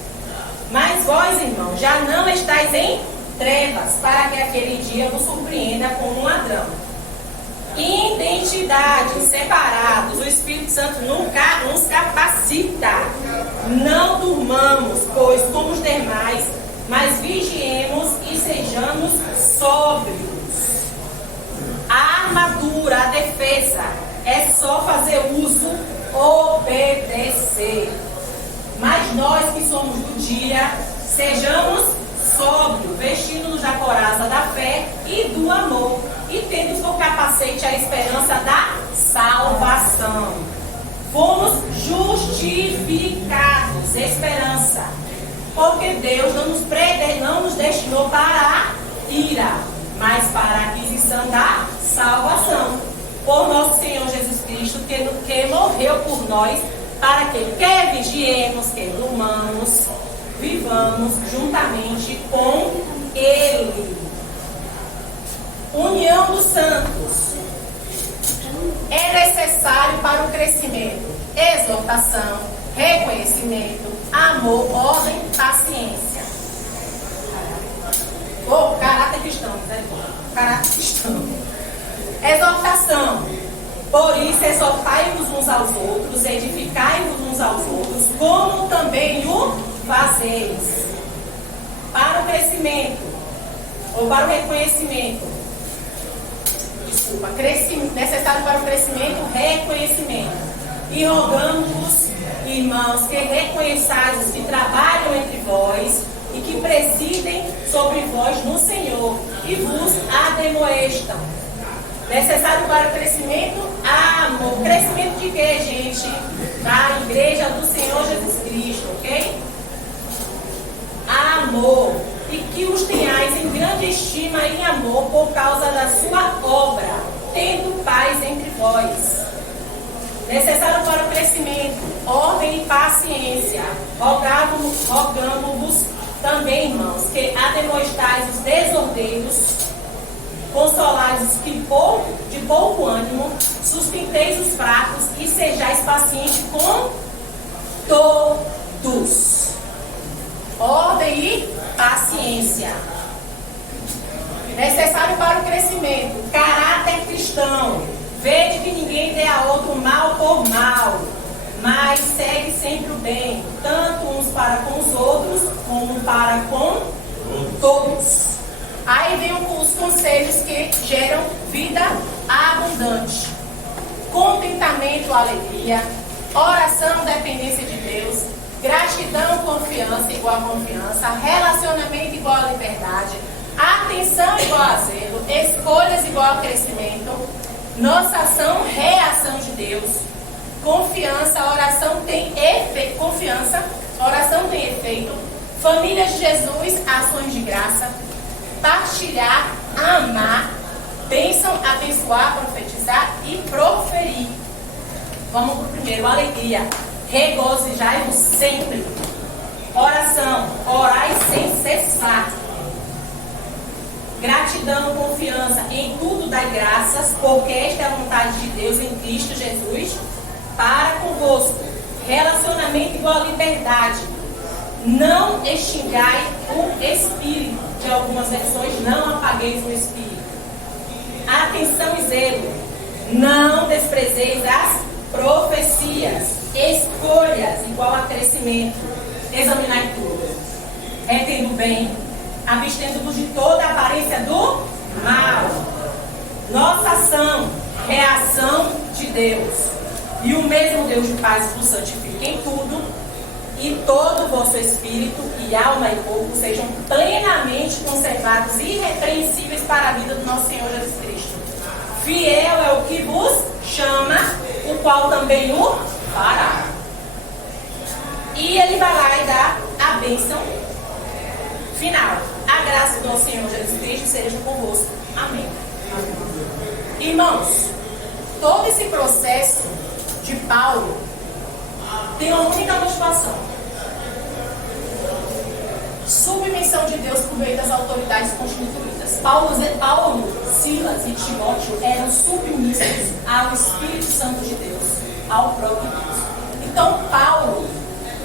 Mas vós, irmãos, já não estáis em trevas, para que aquele dia vos surpreenda como um ladrão. Identidade, separados, o Espírito Santo nunca nos capacita. Não durmamos, pois, como os demais, mas vigiemos e sejamos sóbrios. A armadura, a defesa, é só fazer uso, obedecer. Mas nós que somos do dia, sejamos sóbrios, vestindo-nos da couraça da fé e do amor, e tendo por capacete a esperança da salvação. Fomos justificados, esperança, porque Deus não nos destinou para a ira, mas para a aquisição da salvação, por nosso Senhor Jesus Cristo, que morreu por nós, para que quer vigiemos, quer durmamos, vivamos juntamente com Ele. União dos santos é necessário para o crescimento, exortação, reconhecimento, amor, ordem, paciência. Caráter cristão, né? Caráter cristão. Exortação. Por isso, exortai-vos uns aos outros, edificai-vos uns aos outros, como também o fazeis. Para o crescimento, ou para o reconhecimento, necessário para o crescimento, reconhecimento. E rogamos-vos, irmãos, que reconheçais os que trabalham entre vós e que presidem sobre vós no Senhor e vos admoestam. Necessário para o crescimento, amor. Crescimento de quê, gente? Da igreja do Senhor Jesus Cristo, ok? Amor. E que os tenhais em grande estima e amor por causa da sua obra, tendo paz entre vós. Necessário para o crescimento, ordem e paciência. Rogamos-vos também, irmãos, que admoestais os desordeiros, consolais os que de pouco ânimo, sustenteis os fracos e sejais pacientes com todos. Ordem e paciência. Necessário para o crescimento, caráter cristão. Vede que ninguém dê a outro mal por mal, mas segue sempre o bem, tanto uns para com os outros, como para com todos. Aí vem os conselhos que geram vida abundante. Contentamento, alegria. Oração, dependência de Deus. Gratidão, confiança igual a confiança. Relacionamento igual a liberdade. Atenção igual a zelo. Escolhas igual a crescimento. Nossa ação, reação de Deus. Confiança, oração tem efeito. Confiança, oração tem efeito. Família de Jesus, ações de graça. Partilhar, amar, bênção, abençoar, profetizar e proferir. Vamos para o primeiro, alegria. Regozijai-vos sempre. Oração, orai sem cessar. Gratidão, confiança, em tudo dai graças, porque esta é a vontade de Deus em Cristo Jesus para convosco. Relacionamento igual a liberdade. Não extingai o espírito. De algumas versões, não apagueis o espírito. Atenção e zelo. Não desprezeis as profecias. Escolhas igual a crescimento. Examinai tudo. Retendo bem. Abstendo-vos de toda a aparência do mal. Nossa ação, reação de Deus. E o mesmo Deus de paz vos santifique em tudo, e todo o vosso espírito e alma e corpo sejam plenamente conservados e irrepreensíveis para a vida do nosso Senhor Jesus Cristo. Fiel é o que vos chama, o qual também o fará. E ele vai lá e dá a bênção final. A graça do nosso Senhor Jesus Cristo seja convosco. Amém. Irmãos, todo esse processo de Paulo tem uma única motivação: submissão de Deus por meio das autoridades constituídas. Paulo, Silas e Timóteo eram submissos ao Espírito Santo de Deus, ao próprio Deus. Então Paulo,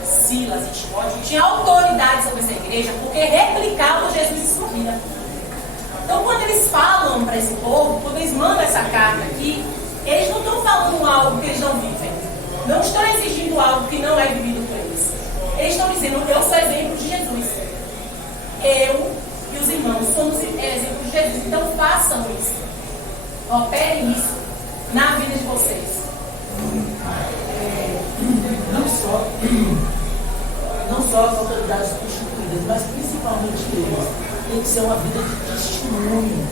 Silas e Timóteo tinham autoridade sobre essa igreja porque replicavam Jesus em sua vida. Então quando eles falam para esse povo, quando eles mandam essa carta aqui, eles não estão falando algo que eles não vivem. Não estão exigindo algo que não é vivido por eles. Eles estão dizendo: eu sou exemplo de Jesus. Eu e os irmãos somos exemplo de Jesus. Então façam isso. Operem isso na vida de vocês. Não só as autoridades constituídas, mas principalmente eles. Tem que ser uma vida de testemunho.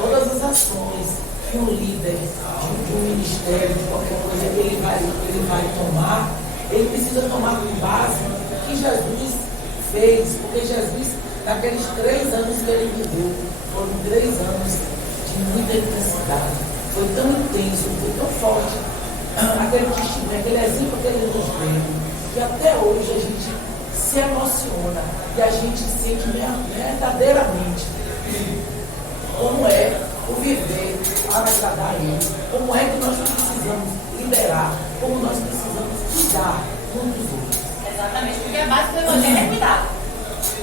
Todas as ações que um líder de um ministério, de qualquer coisa, ele vai tomar, ele precisa tomar com base no que Jesus fez, porque Jesus, naqueles 3 anos que ele viveu, foram 3 anos de muita intensidade. Foi tão intenso, foi tão forte aquele testemunho, aquele exemplo que ele nos deu, que até hoje a gente se emociona e a gente sente verdadeiramente como é o viver para agradar a Ele, como é que nós precisamos liderar, como nós precisamos cuidar uns dos outros. Exatamente, porque a base do evangelho é cuidado.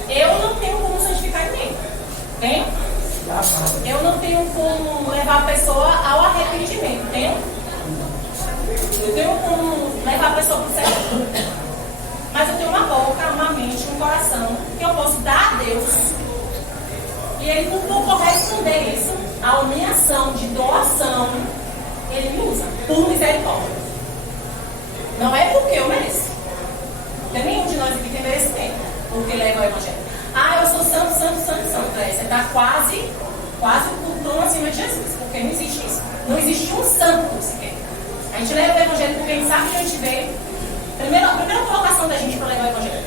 Eu não tenho como santificar ninguém. Tenho? Eu não tenho como levar a pessoa ao arrependimento. Tenho? Eu tenho como levar a pessoa para o céu. Mas eu tenho uma boca, uma mente, um coração que eu posso dar a Deus. E Ele, por corresponder isso, a minha ação de doação, Ele me usa por misericórdia. Não é porque eu mereço. Porque nenhum de nós aqui tem merecimento porque leva o evangelho. Ah, eu sou santo. Você está quase por trono acima de Jesus. Porque não existe isso. Não existe um santo sequer. A gente leva o evangelho porque a gente sabe que a gente veio. A primeira colocação da gente para levar o evangelho.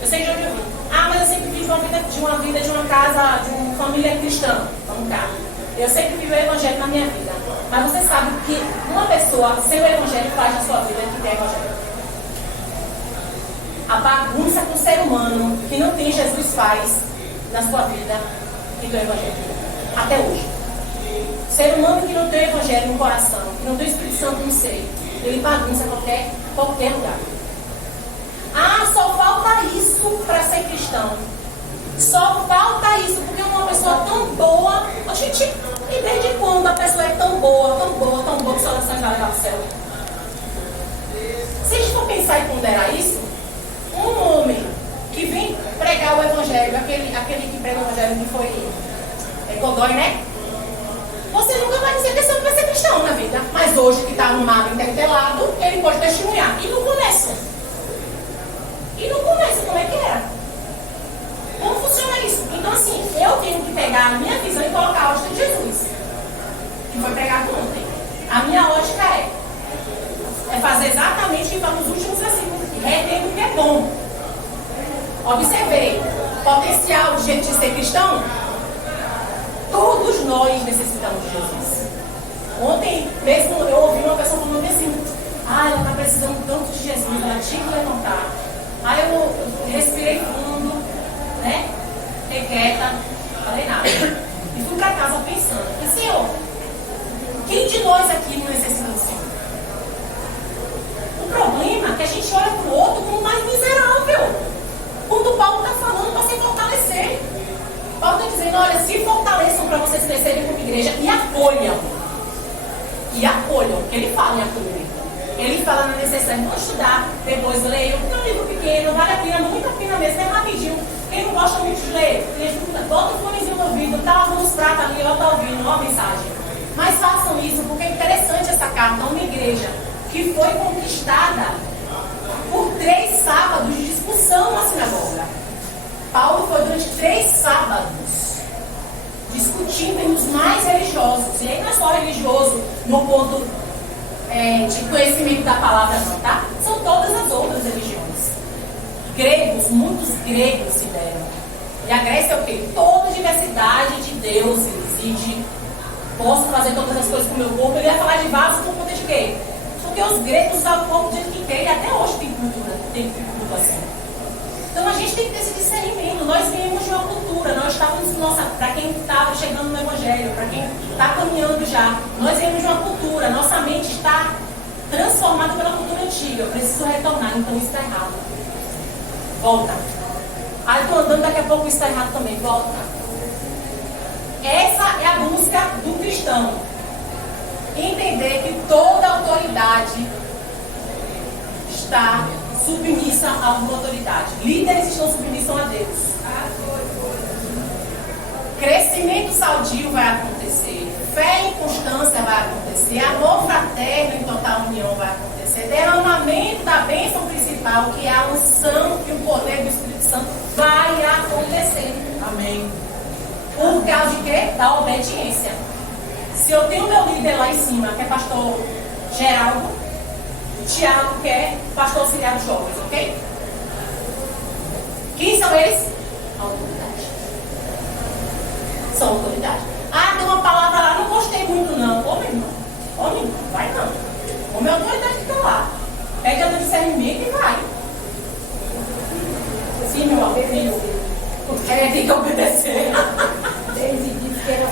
Eu sei de onde eu vim. Ah, mas eu sempre vivi de uma casa, de uma família cristã. Vamos cá. Eu sempre vivi o evangelho na minha vida. Mas você sabe que uma pessoa sem o evangelho faz na sua vida que tem evangelho. A bagunça que o ser humano que não tem Jesus faz na sua vida que tem o evangelho. Até hoje. O ser humano que não tem o evangelho no coração, que não tem o Espírito Santo no seio, ele bagunça qualquer lugar. Ah, só falta isso para ser cristão. Só falta isso, porque uma pessoa tão boa. Gente, e desde quando a pessoa é tão boa, que sua oração vai levar para o céu? Se a gente for pensar e ponderar isso, um homem que vem pregar o evangelho, aquele que prega o evangelho que foi Godoy, né? Você nunca vai dizer que esse homem vai ser cristão na vida. Mas hoje que está arrumado, intertelado, ele pode testemunhar. E no começo, como é que era? Como funciona isso? Então assim, eu tenho que pegar a minha visão e colocar a ótica de Jesus, que foi pregado ontem. A minha ótica é fazer exatamente o que está nos últimos versículos aqui, retendo o que é bom. Observei, potencial de gente ser cristão, todos nós necessitamos de Jesus. Ontem mesmo eu ouvi uma pessoa falando assim: ela está precisando tanto de Jesus, ela tinha que levantar. Aí eu respirei fundo, né? Fiquei quieta, falei nada. E fui para casa pensando: Senhor, quem de nós aqui não necessita do Senhor? O problema é que a gente olha para o outro como mais miserável. Quando Paulo está falando para se fortalecer, Paulo está dizendo: olha, se fortaleçam para vocês crescerem como igreja e acolham. Porque ele fala em acolher. Ele fala na necessidade de estudar, depois leio. É um livro pequeno, vale a pena, muito a pena mesmo, é rapidinho. Quem não gosta muito de ler, bota o fonezinho no ouvido, tá lavando os pratos ali, ó, tá ouvindo, ó a mensagem. Mas façam isso, porque é interessante essa carta a uma igreja que foi conquistada por 3 sábados de discussão na sinagoga. Paulo foi durante 3 sábados discutindo em os mais religiosos. E aí não é só religioso no ponto de conhecimento da palavra, não, tá? São todas as outras religiões. Gregos, muitos gregos se deram. E a Grécia é o quê? Toda a diversidade de deuses e de posso fazer todas as coisas com o meu corpo. Ele ia falar de vaso por conta de quê? Porque os gregos usavam o corpo do jeito que quer, e até hoje tem cultura assim. Então a gente tem que ter esse discernimento. Nós viemos de uma cultura, nós estávamos, para quem estava chegando no Evangelho, para quem está caminhando já, nós viemos de uma cultura, nossa mente está transformada pela cultura antiga. Eu preciso retornar, então isso está errado. Volta. Aí estou andando, daqui a pouco isso está errado também. Volta. Essa é a busca do cristão. Entender que toda autoridade está submissa a alguma autoridade. Líderes estão submissos a Deus. Crescimento sadio vai acontecer. Fé e constância vai acontecer. Amor fraterno em total união vai acontecer. Derramamento da bênção principal, que é a unção e o poder do Espírito Santo, vai acontecer. Amém. Por causa de quê? Da obediência. Se eu tenho meu líder lá em cima, que é pastor Geraldo, Tiago, que é pastor auxiliar dos jovens, ok? Quem são eles? Autoridade. São autoridade. Ah, tem uma palavra lá, não gostei muito não. Ô, meu irmão, vai não. Ô, minha autoridade que está lá. Pede a teu discernimento e vai. Sim, meu amor, filho. Tem que obedecer.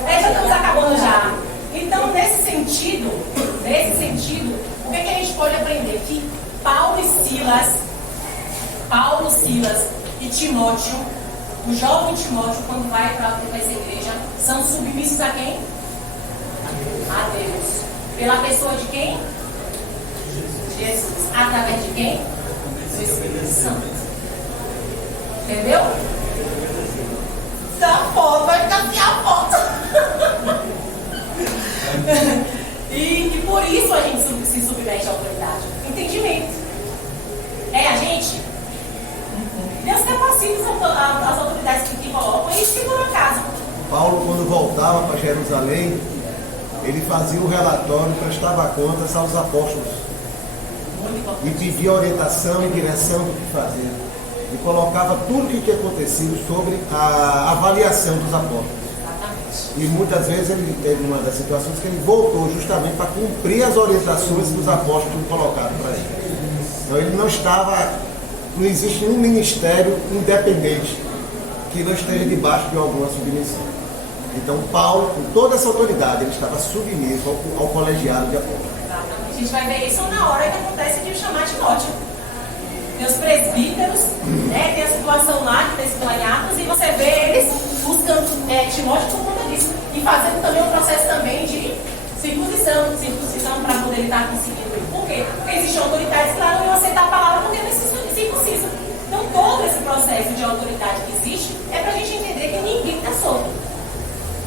Já estamos acabando já. Então, nesse sentido, o que a gente pode aprender? Que Paulo, Silas e Timóteo, o jovem Timóteo, quando vai para essa igreja, são submissos a quem? A Deus. Pela pessoa de quem? Jesus. Através de quem? Do Espírito Santo. Entendeu? Da foto, vai ficar assim a foto. E por isso a gente se submete à autoridade. Entendimento. É a gente? Deus capacita as autoridades que colocam, e se por acaso. Paulo, quando voltava para Jerusalém, ele fazia o relatório, prestava contas aos apóstolos e pedia orientação e direção do que fazer. E colocava tudo o que tinha acontecido sobre a avaliação dos apóstolos. E muitas vezes ele teve uma das situações que ele voltou justamente para cumprir as orientações que os apóstolos colocaram para ele. Então ele não existe nenhum ministério independente que não esteja debaixo de alguma submissão. Então Paulo, com toda essa autoridade, ele estava submisso ao colegiado de apóstolos. A gente vai ver isso na hora que acontece de chamar Timóteo. Tem os presbíteros, né? Tem a situação lá que está em Atos, e você vê eles buscando Timóteo por conta disso. E fazendo também um processo também de circuncisão para poder estar aqui seguindo. Por quê? Porque existem autoridades que lá não iam aceitar a palavra porque não circuncisam. Então todo esse processo de autoridade que existe é para a gente entender que ninguém está solto.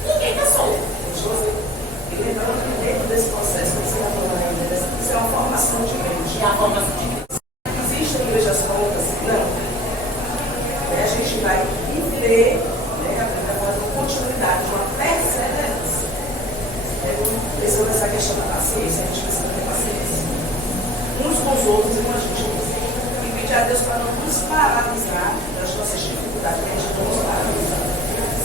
Ninguém está solto. E lembrando que dentro desse processo que você está falando ainda, isso é uma formação de mente. É a formação de mente. Existem igrejas prontas? Não. A gente vai viver, uma continuidade, uma perseverança. Pensando nessa questão da paciência, a gente precisa ter paciência. Uns com os outros e com a gente mesmo. E pedir a Deus para não nos paralisar das nossas dificuldades, que a gente não nos paralisa.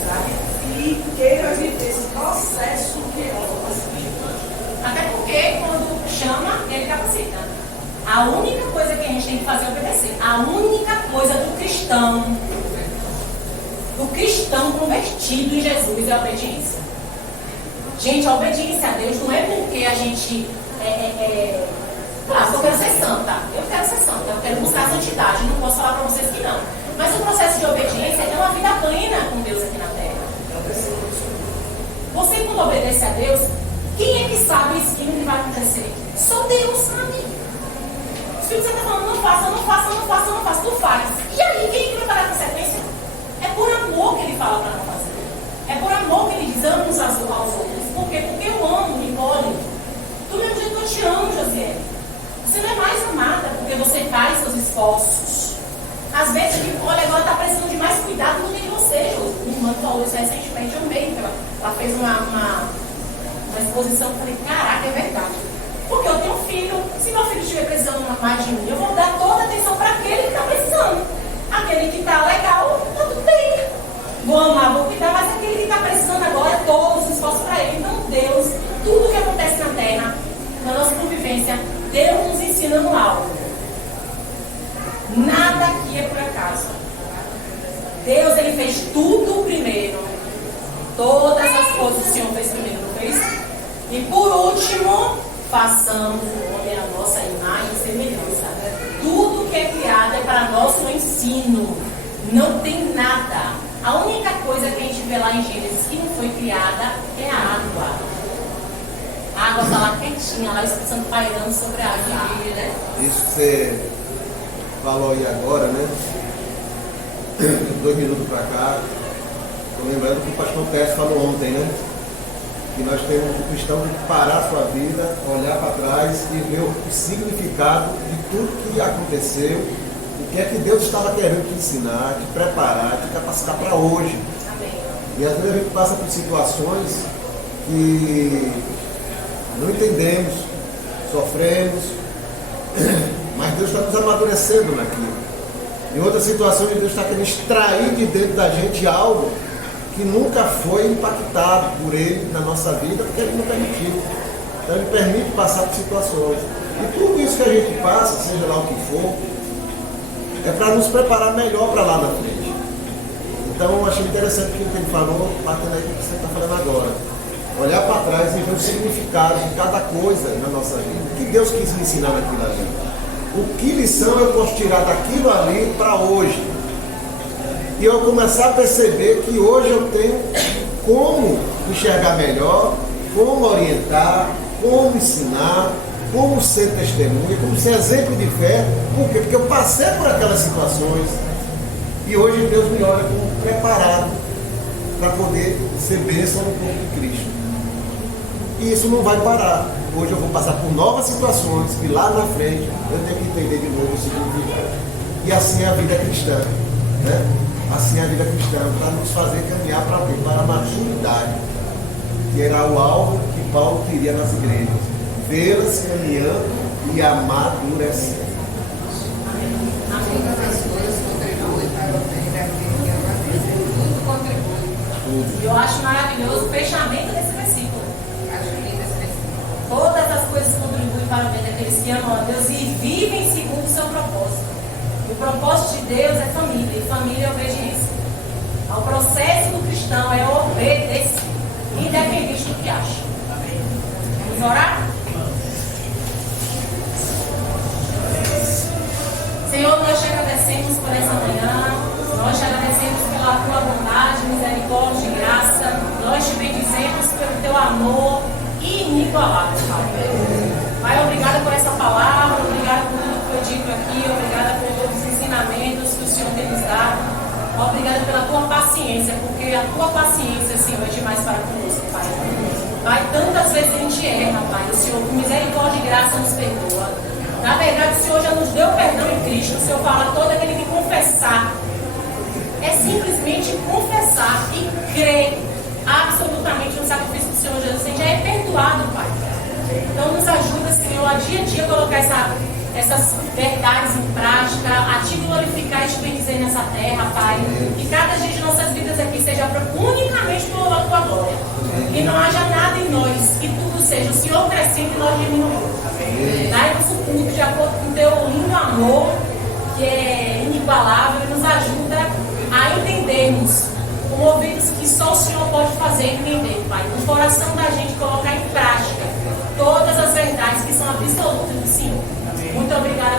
Sabe? E queira viver esse processo que é o Até porque quando chama, ele capacita. A única coisa que a gente tem que fazer é obedecer. A única coisa do cristão convertido em Jesus é a obediência. Gente, a obediência a Deus não é porque a gente eu quero ser santa. Eu quero buscar a santidade. Não posso falar para vocês que não. Mas o processo de obediência é ter uma vida plena com Deus aqui na terra. Você, quando obedece a Deus, quem é que sabe o esquema que vai acontecer? Só Deus sabe. Se você está falando, não faça, tu faz. E aí, quem é que vai pagar a consequência? É por amor que ele fala para não fazer. É por amor que ele diz, ame uns aos outros. Por Por quê? Porque eu amo, Nicole. Do mesmo jeito que eu te amo, Josiane. Você não é mais amada porque você faz seus esforços. Às vezes, olha, agora está precisando de mais cuidado do que você. Minha irmã falou isso recentemente, eu amei. Ela fez uma exposição, eu falei, caraca, é verdade. Porque eu tenho um filho, se meu filho estiver precisando mais de mim, eu vou dar toda a atenção para aquele que está precisando. Aquele que está legal, está tudo bem. Vou amar, vou cuidar, mas aquele que está precisando agora, todos os esforços para ele. Então, Deus, tudo que acontece na terra, na nossa convivência, Deus nos ensinando algo. Nada aqui é por acaso. Deus, Ele fez tudo primeiro. Todas as coisas o Senhor fez primeiro, não fez? E por último, façamos o homem a nossa imagem e semelhança. Tudo que é criado é para nosso ensino. Não tem nada. A única coisa que a gente vê lá em Gênesis que não foi criada é a água. A água está lá quietinha, lá o Espírito Santo pairando sobre a água, né? Isso que você falou aí agora, né? 2 minutos para cá. Estou lembrando que o pastor Tércio falou ontem, né? Que nós temos o cristão tem que parar a sua vida, olhar para trás e ver o significado de tudo que aconteceu, o que é que Deus estava querendo te ensinar, te preparar, te capacitar para hoje. Amém. E às vezes a gente passa por situações que não entendemos, sofremos, mas Deus está nos amadurecendo naquilo. Em outras situações, Deus está querendo extrair de dentro da gente algo que nunca foi impactado por Ele na nossa vida, porque Ele não permitiu. Então Ele permite passar por situações. E tudo isso que a gente passa, seja lá o que for, é para nos preparar melhor para lá na frente. Então eu achei interessante o que ele falou, batendo aí o que você está falando agora. Olhar para trás e ver o significado de cada coisa na nossa vida. O que Deus quis me ensinar naquilo ali. O que lição eu posso tirar daquilo ali para hoje. E eu começar a perceber que hoje eu tenho como enxergar melhor, como orientar, como ensinar, como ser testemunha, como ser exemplo de fé. Por quê? Porque eu passei por aquelas situações e hoje Deus me olha como preparado para poder ser bênção no corpo de Cristo. E isso não vai parar. Hoje eu vou passar por novas situações que lá na frente eu tenho que entender de novo o significado. E assim é a vida cristã, né? Assim é a vida cristã, para nos fazer caminhar para quê? Para a maturidade, que era o alvo que Paulo queria nas igrejas, vê-las caminhando e amadurecendo. Todas as coisas contribuem para o bem daquele que ama a Deus. Tudo contribui. E eu acho maravilhoso o fechamento desse versículo. Acho lindo esse versículo. Todas as coisas contribuem para o bem daqueles que amam a Deus e vivem segundo o seu propósito. O propósito de Deus é família, e família é obediência. O processo do cristão é obedecer, independente do que acha. Vamos orar? Senhor, nós te agradecemos por essa manhã, nós te agradecemos pela tua bondade, misericórdia e graça, nós te bendizemos pelo teu amor inigualável, Pai. Pai, obrigada por essa palavra, obrigada por tudo que foi dito aqui, obrigada por todos os ensinamentos que o Senhor tem nos dado, obrigada pela tua paciência, porque a tua paciência, Senhor, é demais para conosco, Pai. Pai, tantas vezes a gente erra, Pai, o Senhor, com misericórdia e graça, nos perdoa. Na verdade, o Senhor já nos deu perdão em Cristo. O Senhor fala, todo aquele que confessar, é simplesmente confessar e crer absolutamente no sacrifício do Senhor Jesus. A gente já é perdoado, Pai. Então nos ajuda, Senhor, a dia colocar essas verdades em prática, a te glorificar e te bendizer nessa terra, Pai. Que cada dia de nossas vidas aqui seja unicamente por louvor da tua glória. Que não haja nada em nós, que tudo seja o Senhor crescendo e nós diminuindo. Dai-nos o culto de acordo com o teu lindo amor, que é inigualável, e nos ajuda a entendermos com ouvidos que só o Senhor pode fazer entender, Pai. No coração da gente colocar em prática todas as verdades que são absolutas do Senhor. Muito obrigada